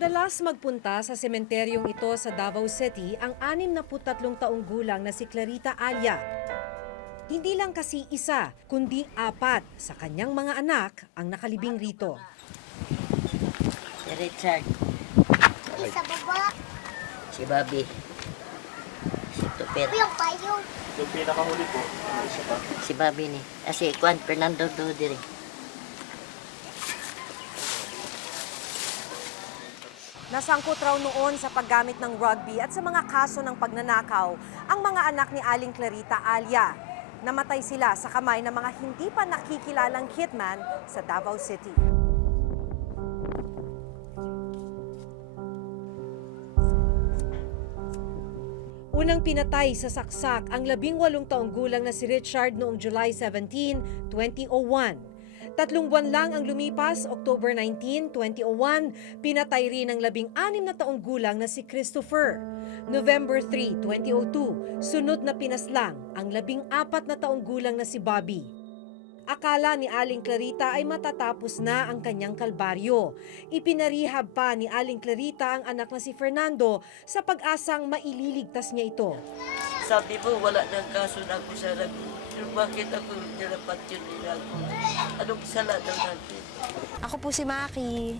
Madalas magpunta sa sementeryong ito sa Davao City ang 63 taong gulang na si Clarita Alia. Hindi lang kasi isa, kundi 4 sa kanyang mga anak ang nakalibing rito. Si Richard, Sa baba. si Bobby, si Tupet, Yung payong. Yung pinakahuli po, isa pa. si Bobby ni. Si Juan Fernando Dudiri. Nasangkot raw noon sa paggamit ng rugby at sa mga kaso ng pagnanakaw ang mga anak ni Aling Clarita Alia. Namatay sila sa kamay ng mga hindi pa nakikilalang hitman sa Davao City. Unang pinatay sa saksak ang 18 taong gulang na si Richard noong July 17, 2001. 3 buwan lang ang lumipas, October 19, 2001, pinatay rin ang 16 na taong gulang na si Christopher. November 3, 2002, sunod na pinaslang ang 14 na taong gulang na si Bobby. Akala ni Aling Clarita ay matatapos na ang kanyang kalbaryo. Ipinarehab pa ni Aling Clarita ang anak na si Fernando sa pag-asang maililigtas niya ito. Sabi mo, wala nang kaso na ako sa lago. Bakit ako nilapat yun nila ako? Anong sala daw natin? Ako po si Maki.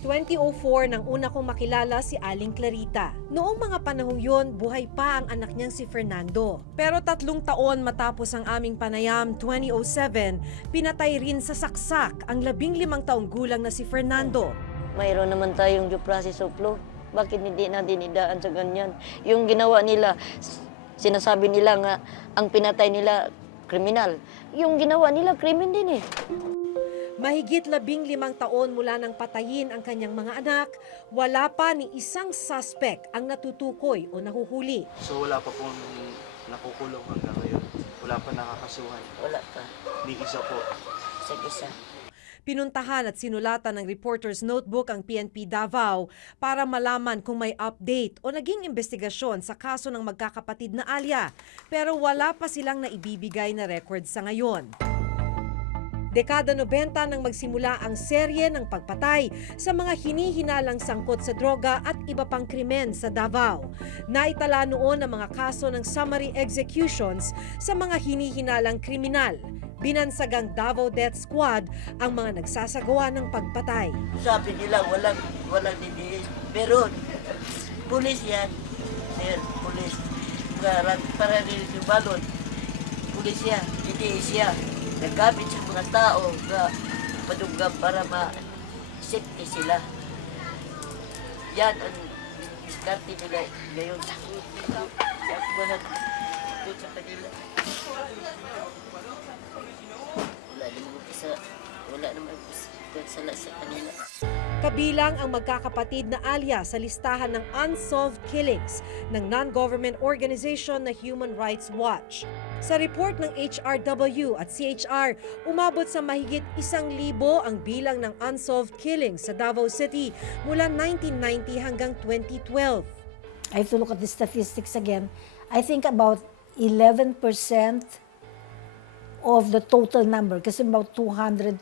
2004 nang una kong makilala si Aling Clarita. Noong mga panahong yon, buhay pa ang anak niyang si Fernando. Pero 3 taon matapos ang aming panayam, 2007, pinatay rin sa saksak ang 15 taong gulang na si Fernando. Mayroon naman tayong due process of law. Bakit hindi natin idaan sa ganyan? Yung ginawa nila, sinasabi nila nga, ang pinatay nila, kriminal. Yung ginawa nila, krimen din eh. Mahigit 15 taon mula nang patayin ang kanyang mga anak, wala pa ni isang suspect ang natutukoy o nahuhuli. So wala pa pong nakukulong hanggang ngayon. Wala pa nakakasuhan. Wala pa. Ni isa po. Isa-isa. Pinuntahan at sinulatan ng reporter's notebook ang PNP Davao para malaman kung may update o naging investigasyon sa kaso ng magkakapatid na Alia. Pero wala pa silang naibibigay na record sa ngayon. Dekada 90 nang magsimula ang serye ng pagpatay sa mga hinihinalang sangkot sa droga at iba pang krimen sa Davao. Naitala noon ang mga kaso ng summary executions sa mga hinihinalang kriminal. Binansagang Davao Death Squad ang mga nagsasagawa ng pagpatay. Sabi nila, walang didiin. Meron. Pulis yan. Sir, pulis. Para rin yung balon. Pulis yan. Didiin siya. Naggamit sa mga tao na padugam para ma-safety sila. Yan ang diskarte nila ngayon. Yan mga doon sa kanila. Wala naman sala sa kanila. Kabilang ang magkakapatid na Alia sa listahan ng unsolved killings ng non-government organization na Human Rights Watch. Sa report ng HRW at CHR, umabot sa mahigit 1,000 ang bilang ng unsolved killings sa Davao City mula 1990 hanggang 2012. I have to look at the statistics again. I think about 11% of the total number, kasi about 220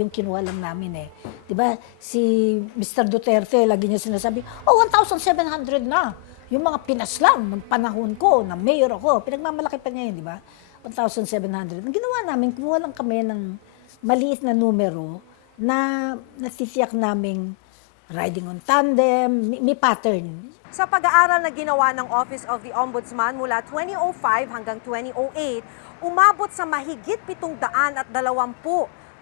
yung kinuha lang namin eh. Diba? Si Mr. Duterte, lagi niya sinasabi, 1,700 na. Yung mga pinaslang, ng panahon ko, na mayor ako, pinagmamalaki pa niya yun, di ba? 1,700. Ang ginawa namin, kumuha lang kami ng maliit na numero na natitiyak naming riding on tandem, may pattern. Sa pag-aaral na ginawa ng Office of the Ombudsman mula 2005 hanggang 2008, umabot sa mahigit 720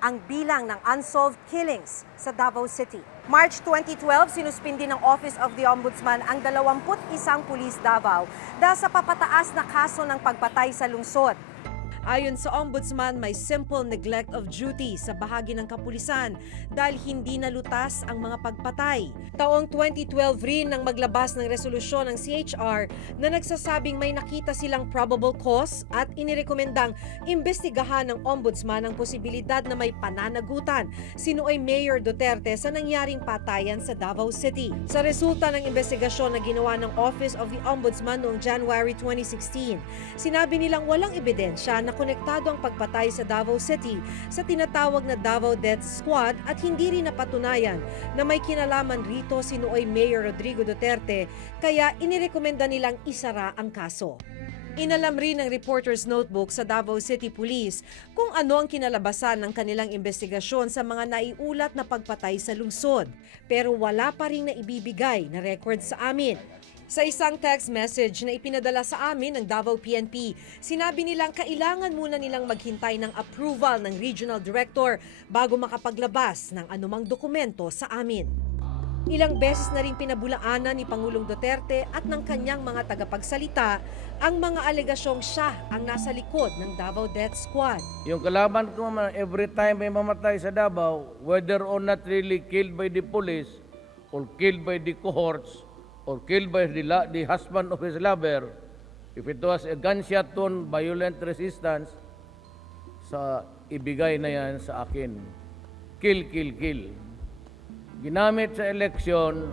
ang bilang ng unsolved killings sa Davao City. March 2012, sinuspindi ng Office of the Ombudsman ang 21 pulis Davao dahil sa papataas na kaso ng pagpatay sa lungsod. Ayon sa Ombudsman, may simple neglect of duty sa bahagi ng kapulisan dahil hindi nalutas ang mga pagpatay. Taong 2012 rin nang maglabas ng resolusyon ng CHR na nagsasabing may nakita silang probable cause at inirekomendang imbestigahan ng Ombudsman ang posibilidad na may pananagutan sino ay Mayor Duterte sa nangyaring patayan sa Davao City. Sa resulta ng investigasyon na ginawa ng Office of the Ombudsman noong January 2016, sinabi nilang walang ebidensya na konektado ang pagpatay sa Davao City sa tinatawag na Davao Death Squad at hindi rin napatunayan na may kinalaman rito si nooy Mayor Rodrigo Duterte kaya inirekomenda nilang isara ang kaso. Inalam rin ng Reporter's Notebook sa Davao City Police kung ano ang kinalabasan ng kanilang investigasyon sa mga naiulat na pagpatay sa lungsod. Pero wala pa rin naibibigay na record sa amin. Sa isang text message na ipinadala sa amin ng Davao PNP, sinabi nilang kailangan muna nilang maghintay ng approval ng Regional Director bago makapaglabas ng anumang dokumento sa amin. Ilang beses na rin pinabulaanan ni Pangulong Duterte at ng kanyang mga tagapagsalita ang mga alegasyong siya ang nasa likod ng Davao Death Squad. Yung kalaban ko naman, every time may mamatay sa Davao, whether or not really killed by the police, or killed by the cohorts, or killed by the husband of his lover, if it was a gunshot wound, violent resistance, sa ibigay na yan sa akin. Kill, kill, kill. Ginamit sa eleksyon.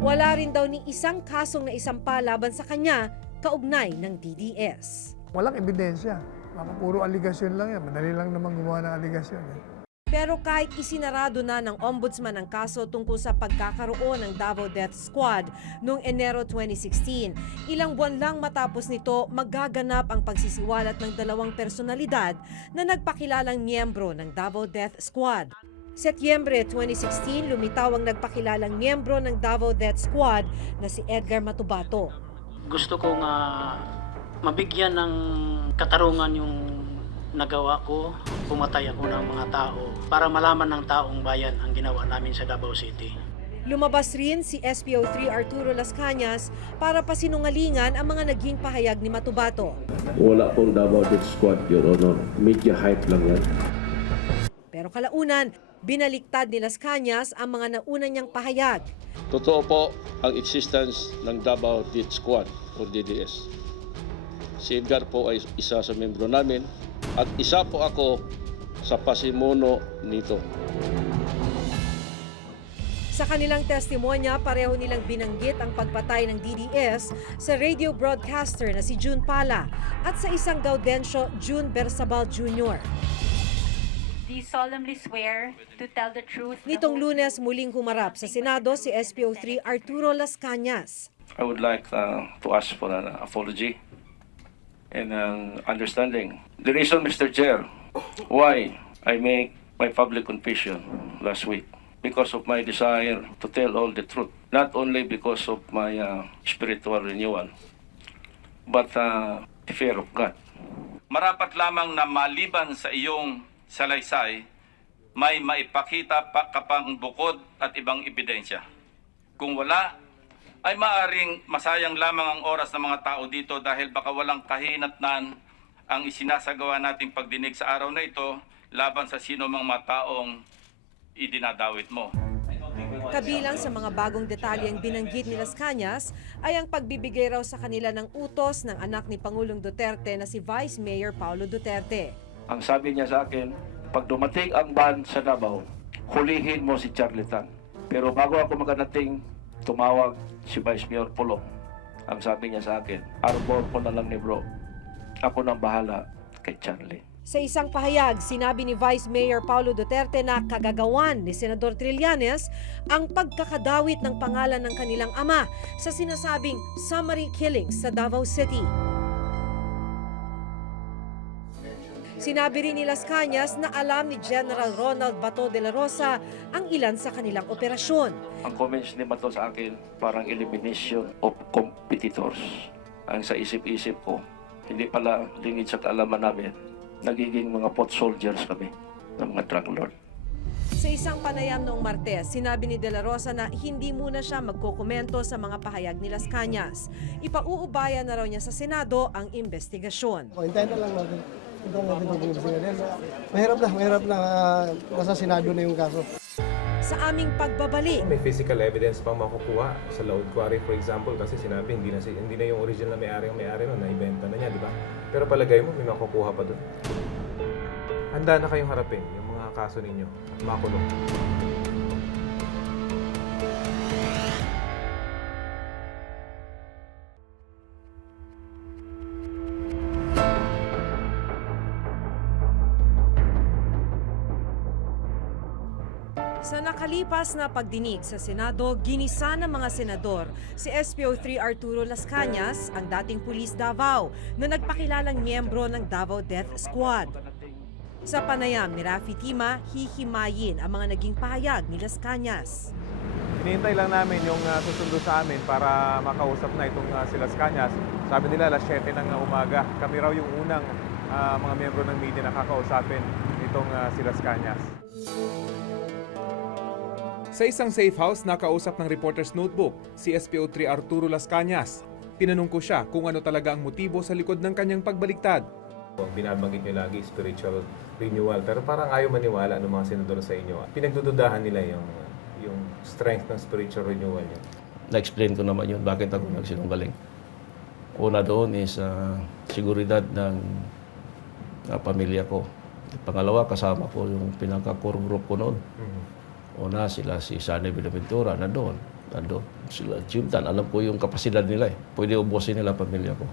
Wala rin daw ni isang kasong naisampa laban sa kanya kaugnay ng DDS. Walang ebidensya. Baka puro aligasyon lang yan. Madali lang naman gumawa ng aligasyon. Pero kahit isinarado na ng ombudsman ang kaso tungkol sa pagkakaroon ng Davao Death Squad noong Enero 2016, ilang buwan lang matapos nito magaganap ang pagsisiwalat ng dalawang personalidad na nagpakilalang miyembro ng Davao Death Squad. Setyembre 2016, lumitaw ang nagpakilalang miyembro ng Davao Death Squad na si Edgar Matubato. Gusto kong mabigyan ng katarungan yung nagawa ko, pumatay ako ng mga tao para malaman ng taong bayan ang ginawa namin sa Davao City. Lumabas rin si SPO3 Arturo Las Cañas para pasinungalingan ang mga naging pahayag ni Matubato. Wala pong Davao Death Squad, Your Honor. Media hype lang yan. Pero kalaunan, binaliktad ni Las Cañas ang mga nauna niyang pahayag. Totoo po ang existence ng Davao Death Squad o DDS. Si Edgar po ay isa sa membro namin at isa po ako sa pasimuno nito. Sa kanilang testimonya, pareho nilang binanggit ang pagpatay ng DDS sa radio broadcaster na si June Pala at sa isang Gaudencio June Bersabal Jr. Do you solemnly swear to tell the truth? Nitong Lunes, muling humarap sa Senado si SPO3 Arturo Las Cañas. I would like to ask for an apology and an understanding. The reason, Mr. Chair, why I make my public confession last week, because of my desire to tell all the truth, not only because of my spiritual renewal, but the fear of God. Marapat lamang na maliban sa iyong salaysay, may maipakita pa kapang bukod at ibang ebidensya. Kung wala, ay maaring masayang lamang ang oras ng mga tao dito dahil baka walang kahinatnan ang isinasagawa nating pagdinig sa araw na ito laban sa sino mang mga taong idinadawit mo. Kabilang sa mga bagong detalyeng binanggit ni Las Cañas ay ang pagbibigay raw sa kanila ng utos ng anak ni Pangulong Duterte na si Vice Mayor Paulo Duterte. Ang sabi niya sa akin, pag dumating ang ban sa Davao, hulihin mo si Charlie Tan. Pero bago ako magadating, tumawag si Vice Mayor Pulong. Ang sabi niya sa akin, arbor ko na lang ni bro. Ako nang bahala kay Charlie. Sa isang pahayag, sinabi ni Vice Mayor Paulo Duterte na kagagawan ni Senador Trillanes ang pagkakadawit ng pangalan ng kanilang ama sa sinasabing summary killings sa Davao City. Sinabi rin ni Las Cañas na alam ni General Ronald Bato de la Rosa ang ilan sa kanilang operasyon. Ang comments ni Bato sa akin, parang elimination of competitors. Ang sa isip-isip ko, hindi pala lingid sa kaalaman namin, nagiging mga foot soldiers kami ng mga drug lord. Sa isang panayam noong Martes, sinabi ni De La Rosa na hindi muna siya magkokomento sa mga pahayag ni Las Cañas. Ipauubaya na raw niya sa Senado ang investigasyon. Hintayin na lang natin. Hintayin natin mag-investigasyon. Mahirap na nasa Senado na yung kaso. Sa aming pagbabalik, may physical evidence pang makukuha sa load quarry, for example, kasi sinabi hindi na yung original na may-ari nun, na-ibenta na niya, di ba? Pero palagay mo, may makukuha pa doon. Handa na kayong harapin yung mga kaso ninyo at makulong. Sa nakalipas na pagdinig sa Senado, ginisa ng mga senador si SPO3 Arturo Las Cañas, ang dating pulis Davao, na nagpakilalang miyembro ng Davao Death Squad. Sa panayam ni Rafi Tima, hihimayin ang mga naging pahayag ni Las Cañas. Hinihintay lang namin yung susundo sa amin para makausap na itong si Las Cañas. Sabi nila, alas 7 ng umaga. Kami raw yung unang mga miyembro ng media na kakausapin itong si Las Cañas. Sa isang safe house, nakausap ng Reporter's Notebook si SPO3 Arturo Las Cañas. Tinanong ko siya kung ano talaga ang motibo sa likod ng kanyang pagbaliktad. Binabanggit niyo lagi spiritual renewal, pero parang ayaw maniwala ng mga senador sa inyo. Pinagdududahan nila yung strength ng spiritual renewal niyo. Na-explain ko naman yun, bakit ako nagsinungaling. Una doon is seguridad ng pamilya ko. Pangalawa, kasama ko yung pinaka-core group ko noon. Una sila si Sane Binaventura, nandoon sila Jimtan, alam ko yung kapasidad nila eh. Pwede ubusin nila pamilya ko.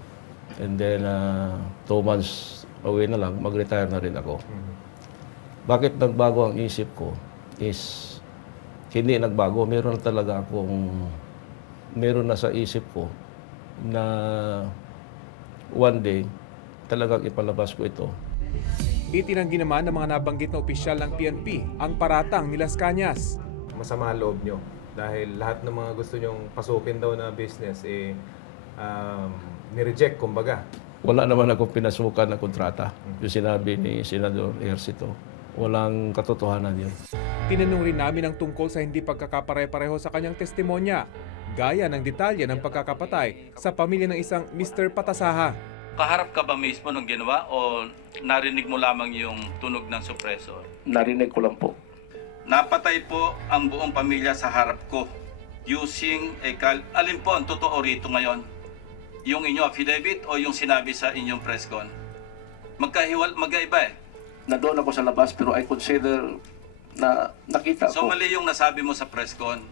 And then 2 months away na lang, mag-retire na rin ako. Bakit nagbago ang isip ko is hindi nagbago. Meron na sa isip ko na one day talagang ipalabas ko ito. Itinanggi naman ng mga nabanggit na opisyal ng PNP ang paratang ni Las Cañas. Masama ang loob nyo dahil lahat ng mga gusto nyong pasukin daw na business ni-reject kumbaga. Wala naman akong pinasukan na kontrata. Yung sinabi ni Senador Ejercito, walang katotohanan yun. Tinanong rin namin ang tungkol sa hindi pagkakapare-pareho sa kanyang testimonya, gaya ng detalye ng pagkakapatay sa pamilya ng isang Mr. Patasaha. Kaharap ka ba mismo ng ginawa o narinig mo lamang yung tunog ng suppressor? Narinig ko lang po. Napatay po ang buong pamilya sa harap ko using alin po ang totoo rito ngayon? Yung inyong affidavit o yung sinabi sa inyong press con? Magkaiba eh. Nandoon ako sa labas pero I consider na nakita ko. So mali yung nasabi mo sa press con?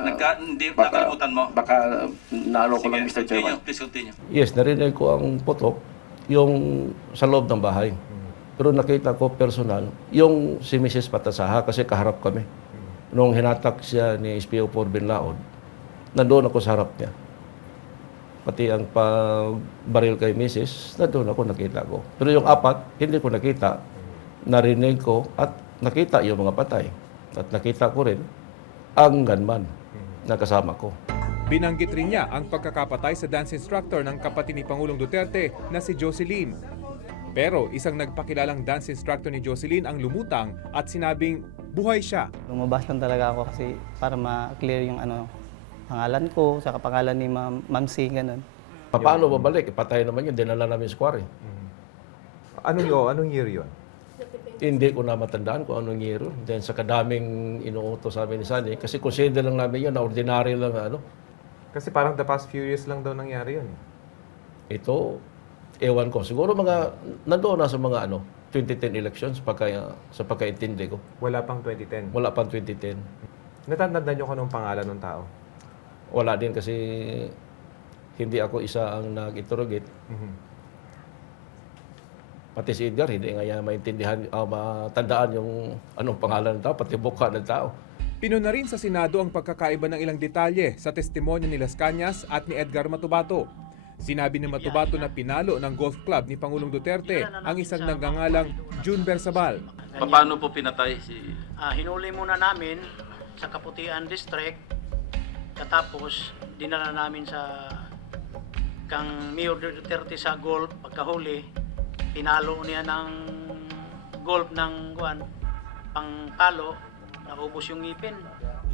Nakalimutan mo? Baka naano ko lang, Mr. Chairman. Please continue. Yes, narinig ko ang putok, yung sa loob ng bahay. Pero nakita ko personal, yung si Mrs. Patasaha kasi kaharap kami. Nung hinatak siya ni SPO4 Binlaod, nandoon ako sa harap niya. Pati ang pagbaril kay Mrs., nandoon ako, nakita ko. Pero yung apat, hindi ko nakita. Narinig ko at nakita yung mga patay. At nakita ko rin ang gunman na kasama ko. Binanggit rin niya ang pagkakapatay sa dance instructor ng kapatid ni Pangulong Duterte na si Jocelyn. Pero isang nagpakilalang dance instructor ni Jocelyn ang lumutang at sinabing buhay siya. Lumabas lang talaga ako kasi para ma-clear yung pangalan ko, sa pangalan ni Ma'am C, ganun. Paano babalik? Ipatay naman yun, dinala namin sa quarry. Anong year yun? Hindi ko na matandaan kung anong year. Then sa kadaming inuutos sa amin ni Sunny, kasi consider lang namin yun na ordinary lang Kasi parang the past few years lang daw nangyari yun. Ito, ewan ko. Siguro nandoon na sa mga 2010 elections sa pagkaintindi ko. Wala pang 2010? Wala pang 2010. Natandaan nyo kung anong pangalan ng tao? Wala din kasi hindi ako isa ang nag-interrogate. Pati si Edgar, hindi nga niya maintindihan, matandaan yung anong pangalan ng tao, pati mukha ng tao. Pinuna rin sa Senado ang pagkakaiba ng ilang detalye sa testimonya ni Las Cañas at ni Edgar Matubato. Sinabi ni Matubato na pinalo ng golf club ni Pangulong Duterte ang isang nagngangalang June Bersabal. Paano po pinatay si... Hinuli muna namin sa Kaputian District, katapos dinala namin sa kang Mayor Duterte sa golf. Pagkahuli, pinalo niya ng golf ng pangpalo, naubos yung ngipin.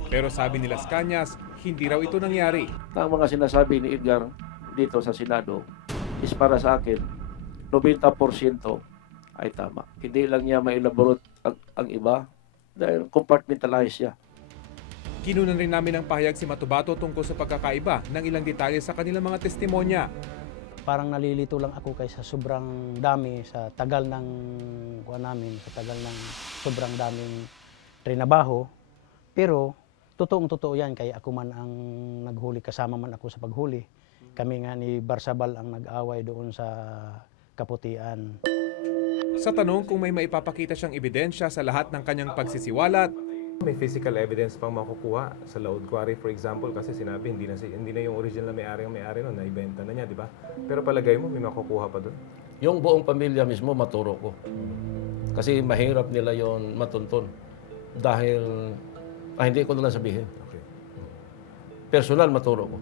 Pero sabi ni Las Cañas, hindi raw ito nangyari. Ang mga sinasabi ni Edgar dito sa Senado is para sa akin, 90% ay tama. Hindi lang niya ma-elaborate ang iba dahil compartmentalize siya. Kinunan rin namin ang pahayag si Matubato tungkol sa pagkakaiba ng ilang detalye sa kanilang mga testimonya. Parang nalilito lang ako kaysa sobrang dami sa tagal ng sobrang daming trinabaho. Pero totoong-totoo yan, kaya ako man ang naghuli, kasama man ako sa paghuli. Kami nga ni Barsabal ang nag-away doon sa Kaputian. Sa tanong kung may maipapakita siyang ebidensya sa lahat ng kanyang pagsisiwalat, May physical evidence pang makukuha sa Laod Quarry, for example, kasi sinabi hindi na yung original na may-ari nun, naibenta na niya, di ba? Pero palagay mo, may makukuha pa doon? Yung buong pamilya mismo maturo ko. Kasi mahirap nila yon matuntun. Dahil, hindi ko na lang sabihin. Okay. Personal maturo ko.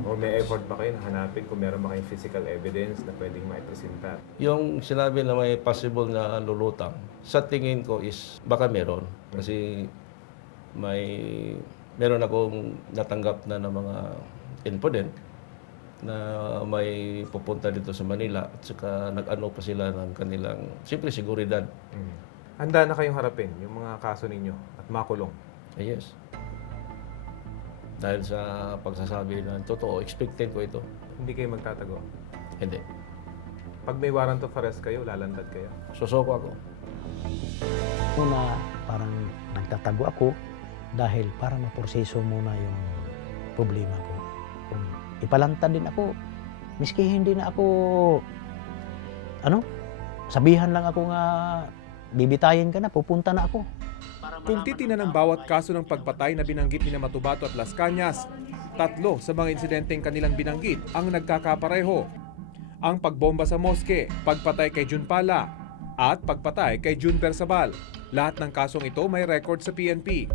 O may effort ba kayo na hanapin kung meron ba kayong physical evidence na pwedeng maipresenta? Yung sinabi na may possible na lulutang, sa tingin ko is baka meron. Kasi meron akong natanggap na ng mga info din na may pupunta dito sa Manila at saka nag-ano pa sila ng kanilang, siyempre, seguridad. Handa na kayong harapin yung mga kaso ninyo at makulong? Yes. Dahil sa pagsasabi ng totoo, expected ko ito. Hindi kayo magtatago? Hindi. Pag may warrant of arrest kayo, lalantad kayo? Susoko ako. Una, parang nagtatago ako dahil para maproseso muna yung problema ko. Kung ipalantad din ako, miski hindi na ako, sabihan lang ako nga, bibitayin ka na, pupunta na ako. Kung titingnan ang bawat kaso ng pagpatay na binanggit ni Matubato at Las Cañas, 3 sa mga insidenteng kanilang binanggit ang nagkakapareho. Ang pagbomba sa moske, pagpatay kay Jun Pala, at pagpatay kay Jun Bersabal. Lahat ng kasong ito may record sa PNP.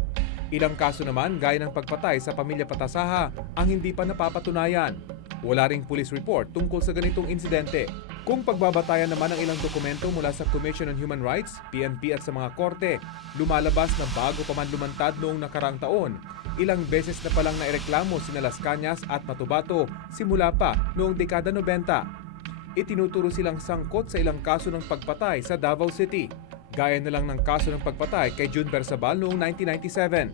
Ilang kaso naman gaya ng pagpatay sa pamilya Patasaha ang hindi pa napapatunayan. Wala ring police report tungkol sa ganitong insidente. Kung pagbabatayan naman ang ilang dokumento mula sa Commission on Human Rights, PNP at sa mga korte, lumalabas na bago pa man lumantad noong nakarang taon, ilang beses na palang naireklamo sina Las Cañas at Matubato simula pa noong dekada 90. Itinuturo silang sangkot sa ilang kaso ng pagpatay sa Davao City. Gaya na lang ng kaso ng pagpatay kay Jun Bersabal noong 1997.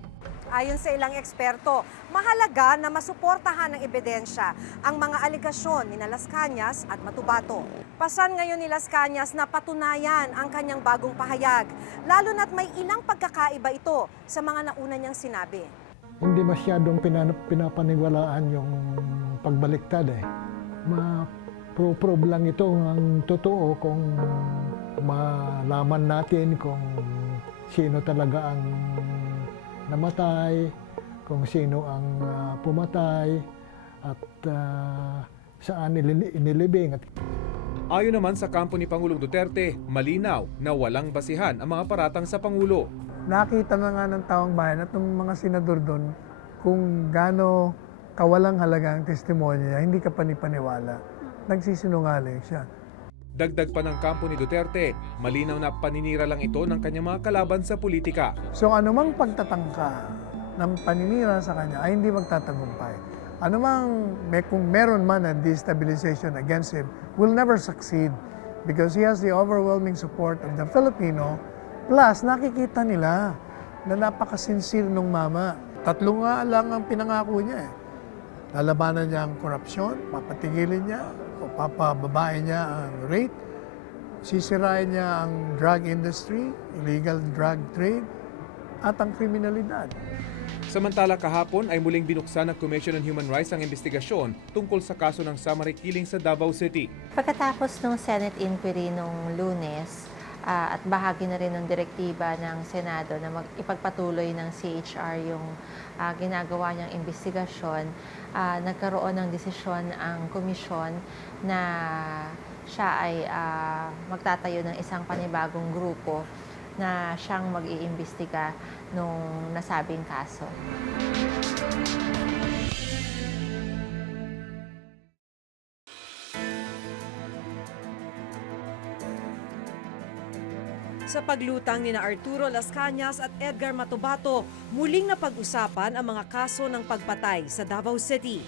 Ayon sa ilang eksperto, mahalaga na masuportahan ng ebidensya ang mga aligasyon ni Las Cañas at Matubato. Pasan ngayon ni Las Cañas na patunayan ang kanyang bagong pahayag, lalo na't may ilang pagkakaiba ito sa mga nauna niyang sinabi. Hindi masyadong pinapaniwalaan yung pagbaliktad eh. Pro-probe lang ito ang totoo kung malaman natin kung sino talaga ang namatay, kung sino ang pumatay, at saan inilibing. Ayon naman sa kampo ni Pangulong Duterte, malinaw na walang basihan ang mga paratang sa Pangulo. Nakita na nga ng taong bayan at ng mga senador doon kung gaano kawalang halaga ang testimonya niya, hindi ka panipaniwala. Nagsisinungaling siya. Dagdag pa ng kampo ni Duterte, malinaw na paninira lang ito ng kanyang mga kalaban sa politika. So anumang pagtatangka ng paninira sa kanya ay hindi magtatagumpay. Kung meron man na destabilization against him, will never succeed because he has the overwhelming support of the Filipino. Plus, nakikita nila na napakasincere nung mama. 3 nga lang ang pinangako niya eh. Lalabanan niya ang korupsyon, papatigilin niya, o papababae niya ang rate, sisirain niya ang drug industry, illegal drug trade, at ang kriminalidad. Samantala kahapon ay muling binuksan ng Commission on Human Rights ang investigasyon tungkol sa kaso ng summary killing sa Davao City. Pagkatapos ng Senate inquiry nung Lunes, at bahagi na rin ng direktiba ng Senado na ipagpatuloy ng CHR yung ginagawa niyang investigasyon, nagkaroon ng desisyon ang komisyon na siya ay magtatayo ng isang panibagong grupo na siyang mag-iimbestiga nung nasabing kaso. Sa paglutang ni Arturo Las Cañas at Edgar Matubato, muling napag-usapan ang mga kaso ng pagpatay sa Davao City.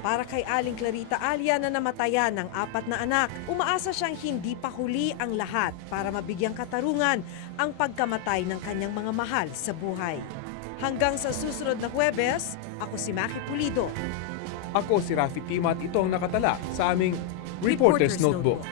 Para kay Aling Clarita Alia na namatayan ng 4 na anak, umaasa siyang hindi pa huli ang lahat para mabigyang katarungan ang pagkamatay ng kanyang mga mahal sa buhay. Hanggang sa susunod na Huwebes, ako si Maki Pulido. Ako si Rafi Timat, ito ang nakatala sa aming Reporter's Notebook.